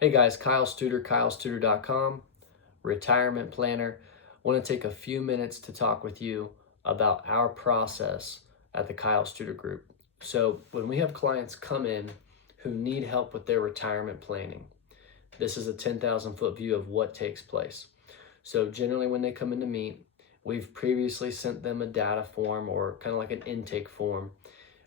Hey guys, Kyle Studer, kylestuder.com, retirement planner. I want to take a few minutes to talk with you about our process at the Kyle Studer Group. So, when we have clients come in who need help with their retirement planning, this is a 10,000 foot view of what takes place. So, generally, when they come in to meet, we've previously sent them a data form or kind of like an intake form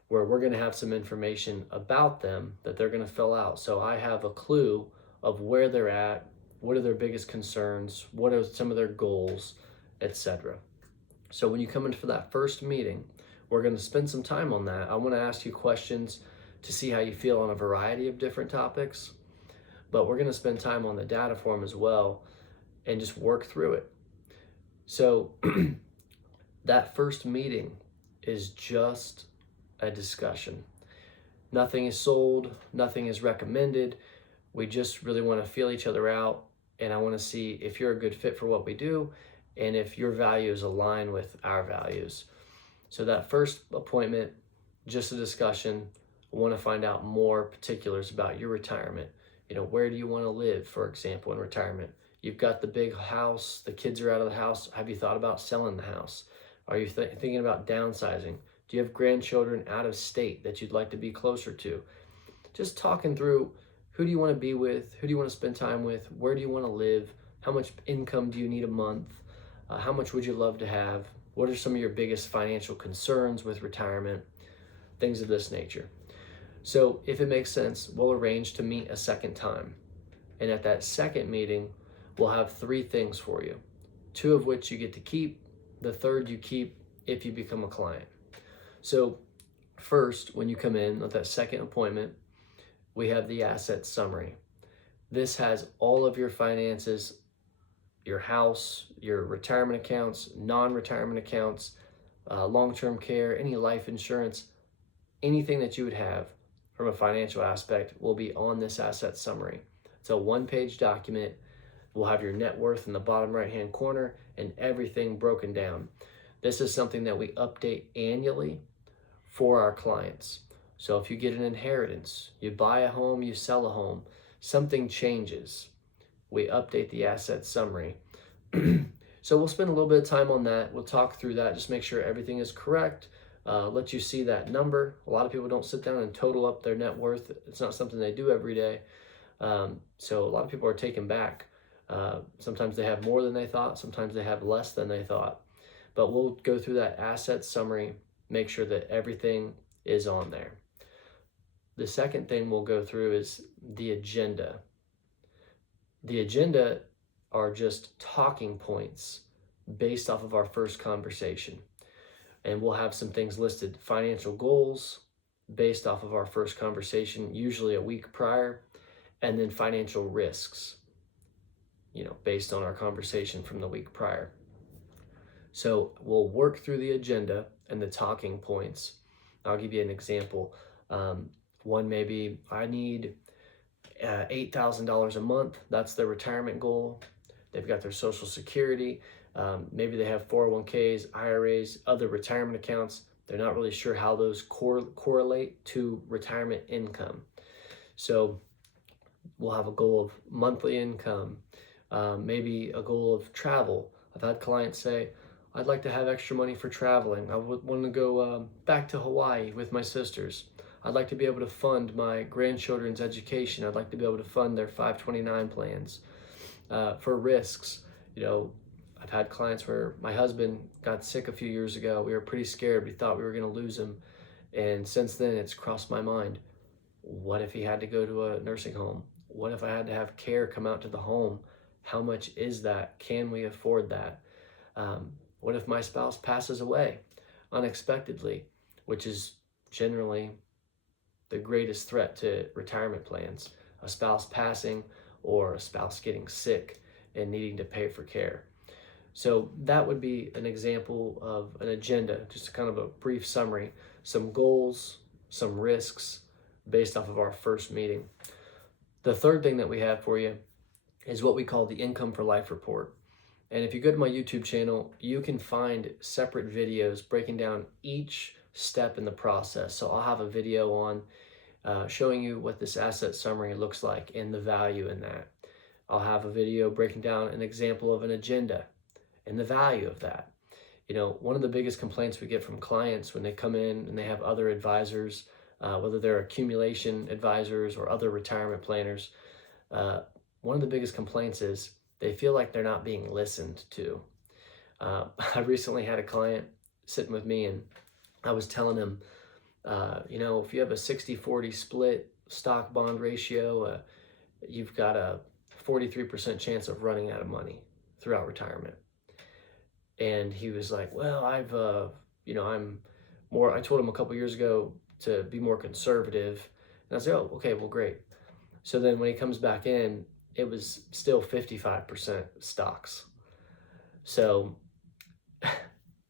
where we're going to have some information about them that they're going to fill out. So I have a clue of where they're at, what are their biggest concerns, what are some of their goals, etc. So when you come in for that first meeting, we're going to spend some time on that. I want to ask you questions to see how you feel on a variety of different topics, but we're going to spend time on the data form as well and just work through it. So that first meeting is just a discussion. Nothing is sold, nothing is recommended. We just really want to feel each other out, and I want to see if you're a good fit for what we do and if your values align with our values. So that first appointment, just a discussion. I want to find out more particulars about your retirement. Where do you want to live, for example, in retirement? You've got the big house, the kids are out of the house. Have you thought about selling the house? Are you thinking about downsizing? Do you have grandchildren out of state that you'd like to be closer to? Just talking through, who do you want to be with? Who do you want to spend time with? Where do you want to live? How much income do you need a month? How much would you love to have? What are some of your biggest financial concerns with retirement? Things of this nature. So if it makes sense, we'll arrange to meet a second time. And at that second meeting, we'll have 3 things for you, 2 of which you get to keep. The third you keep if you become a client. So first, when you come in at that second appointment, we have the asset summary. This has all of your finances, your house, your retirement accounts, non-retirement accounts, long-term care, any life insurance, anything that you would have from a financial aspect will be on this asset summary. It's a 1-page document. We'll have your net worth in the bottom right-hand corner and everything broken down. This is something that we update annually for our clients. So if you get an inheritance, you buy a home, you sell a home, something changes, we update the asset summary. So we'll spend a little bit of time on that. We'll talk through that, just make sure everything is correct, let you see that number. A lot of people don't sit down and total up their net worth. It's not something they do every day. So a lot of people are taken back. Sometimes they have more than they thought, sometimes they have less than they thought. But we'll go through that asset summary, make sure that everything is on there. The second thing we'll go through is the agenda. The agenda are just talking points based off of our first conversation. And we'll have some things listed, financial goals based off of our first conversation, usually a week prior, and then financial risks, based on our conversation from the week prior. So we'll work through the agenda and the talking points. I'll give you an example. One may be, I need $8,000 a month. That's their retirement goal. They've got their Social Security. Maybe they have 401ks, IRAs, other retirement accounts. They're not really sure how those correlate to retirement income. So we'll have a goal of monthly income, maybe a goal of travel. I've had clients say, I'd like to have extra money for traveling. I would want to go back to Hawaii with my sisters. I'd like to be able to fund my grandchildren's education. I'd like to be able to fund their 529 plans. For risks, I've had clients where my husband got sick a few years ago. We were pretty scared. We thought we were going to lose him. And since then, it's crossed my mind. What if he had to go to a nursing home? What if I had to have care come out to the home? How much is that? Can we afford that? What if my spouse passes away unexpectedly, which is generally the greatest threat to retirement plans, a spouse passing or a spouse getting sick and needing to pay for care. So that would be an example of an agenda, just kind of a brief summary, some goals, some risks based off of our first meeting. The third thing that we have for you is what we call the Income for Life report. And if you go to my YouTube channel, you can find separate videos breaking down each step in the process. So I'll have a video on showing you what this asset summary looks like and the value in that. I'll have a video breaking down an example of an agenda and the value of that. One of the biggest complaints we get from clients when they come in and they have other advisors, whether they're accumulation advisors or other retirement planners, one of the biggest complaints is they feel like they're not being listened to. I recently had a client sitting with me, and I was telling him, if you have a 60-40 split stock bond ratio, you've got a 43% chance of running out of money throughout retirement. And he was like, well, I told him a couple years ago to be more conservative. And I said, oh, okay, well, great. So then when he comes back in, it was still 55% stocks. So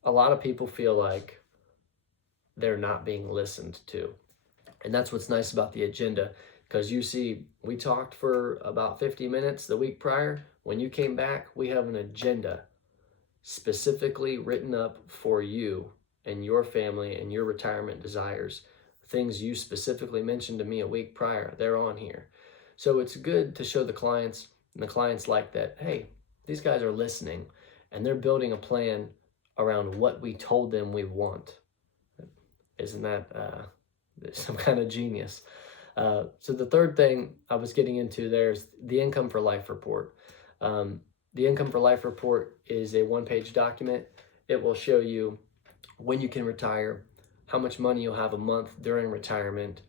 a lot of people feel like they're not being listened to. And that's what's nice about the agenda, because you see, we talked for about 50 minutes the week prior. When you came back, we have an agenda specifically written up for you and your family and your retirement desires. Things you specifically mentioned to me a week prior, they're on here. So it's good to show the clients, and the clients like that, hey, these guys are listening and they're building a plan around what we told them we want. Isn't that some kind of genius? So the third thing I was getting into there is the income for life report. The income for life report is a one-page document. It will show you when you can retire, how much money you'll have a month during retirement,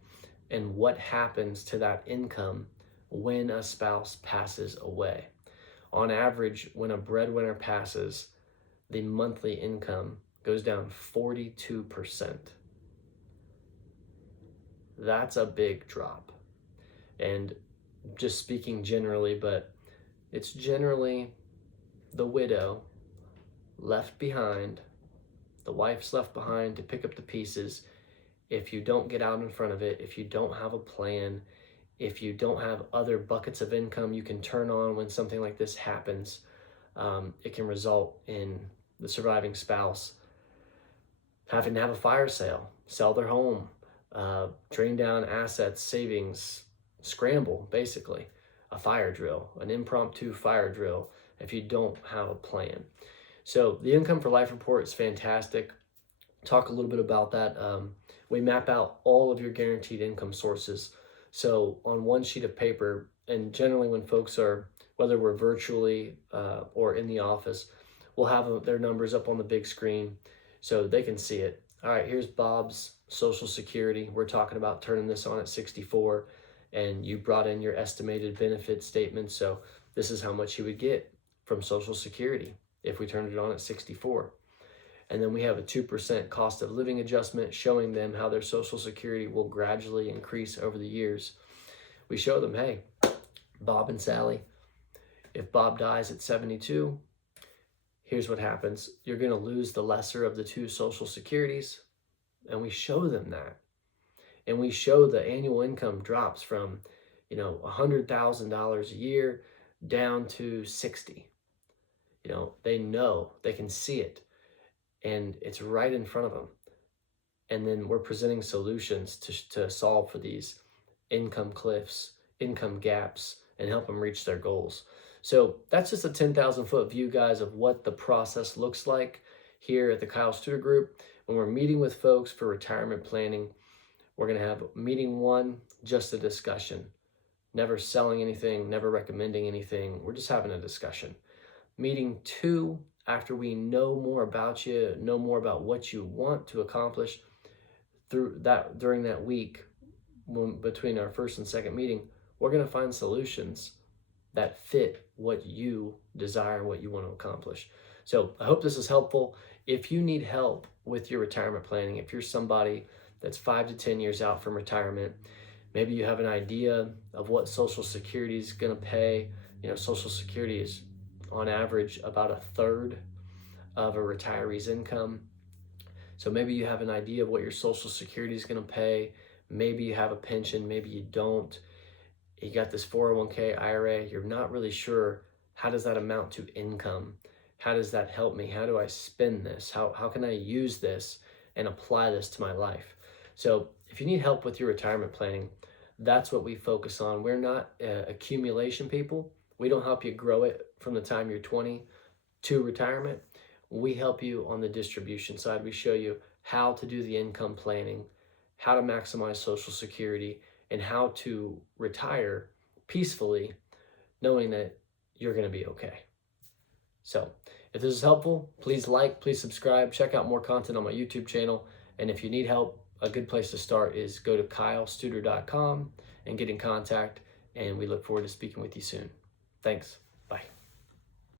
and what happens to that income when a spouse passes away. On average, when a breadwinner passes, the monthly income goes down 42%. That's a big drop. And just speaking generally, but it's generally the widow left behind, the wife's left behind to pick up the pieces. If you don't get out in front of it, if you don't have a plan, if you don't have other buckets of income you can turn on when something like this happens, it can result in the surviving spouse having to have a fire sale, sell their home, drain down assets, savings, scramble, basically, a fire drill, an impromptu fire drill, if you don't have a plan. So the income for life report is fantastic. Talk a little bit about that. We map out all of your guaranteed income sources. So on one sheet of paper, and generally when folks are, whether we're virtually or in the office, we'll have their numbers up on the big screen so they can see it. All right, here's Bob's Social Security. We're talking about turning this on at 64, and you brought in your estimated benefit statement. So this is how much he would get from Social Security if we turned it on at 64. And then we have a 2% cost of living adjustment showing them how their Social Security will gradually increase over the years. We show them, hey, Bob and Sally, if Bob dies at 72, here's what happens. You're going to lose the lesser of the two Social Securities. And we show them that. And we show the annual income drops from, $100,000 a year down to 60. They know, they can see it, and it's right in front of them. And then we're presenting solutions to solve for these income cliffs, income gaps, and help them reach their goals. So that's just a 10,000 foot view, guys, of what the process looks like here at the Kyle Studer Group. When we're meeting with folks for retirement planning, we're going to have meeting one, just a discussion. Never selling anything, never recommending anything. We're just having a discussion. Meeting two, after we know more about you, know more about what you want to accomplish during that week, between our first and second meeting, we're going to find solutions that fit what you desire, what you want to accomplish. So I hope this is helpful. If you need help with your retirement planning, if you're somebody that's 5 to 10 years out from retirement, maybe you have an idea of what Social Security is going to pay. Social Security is on average about a third of a retiree's income. So maybe you have an idea of what your Social Security is going to pay. Maybe you have a pension, maybe you don't. You got this 401k IRA, you're not really sure, how does that amount to income? How does that help me? How do I spend this? How can I use this and apply this to my life? So if you need help with your retirement planning, that's what we focus on. We're not accumulation people. We don't help you grow it from the time you're 20 to retirement. We help you on the distribution side. We show you how to do the income planning, how to maximize Social Security, and how to retire peacefully, knowing that you're going to be okay. So if this is helpful, please like, please subscribe, check out more content on my YouTube channel. And if you need help, a good place to start is go to kylestuder.com and get in contact. And we look forward to speaking with you soon. Thanks.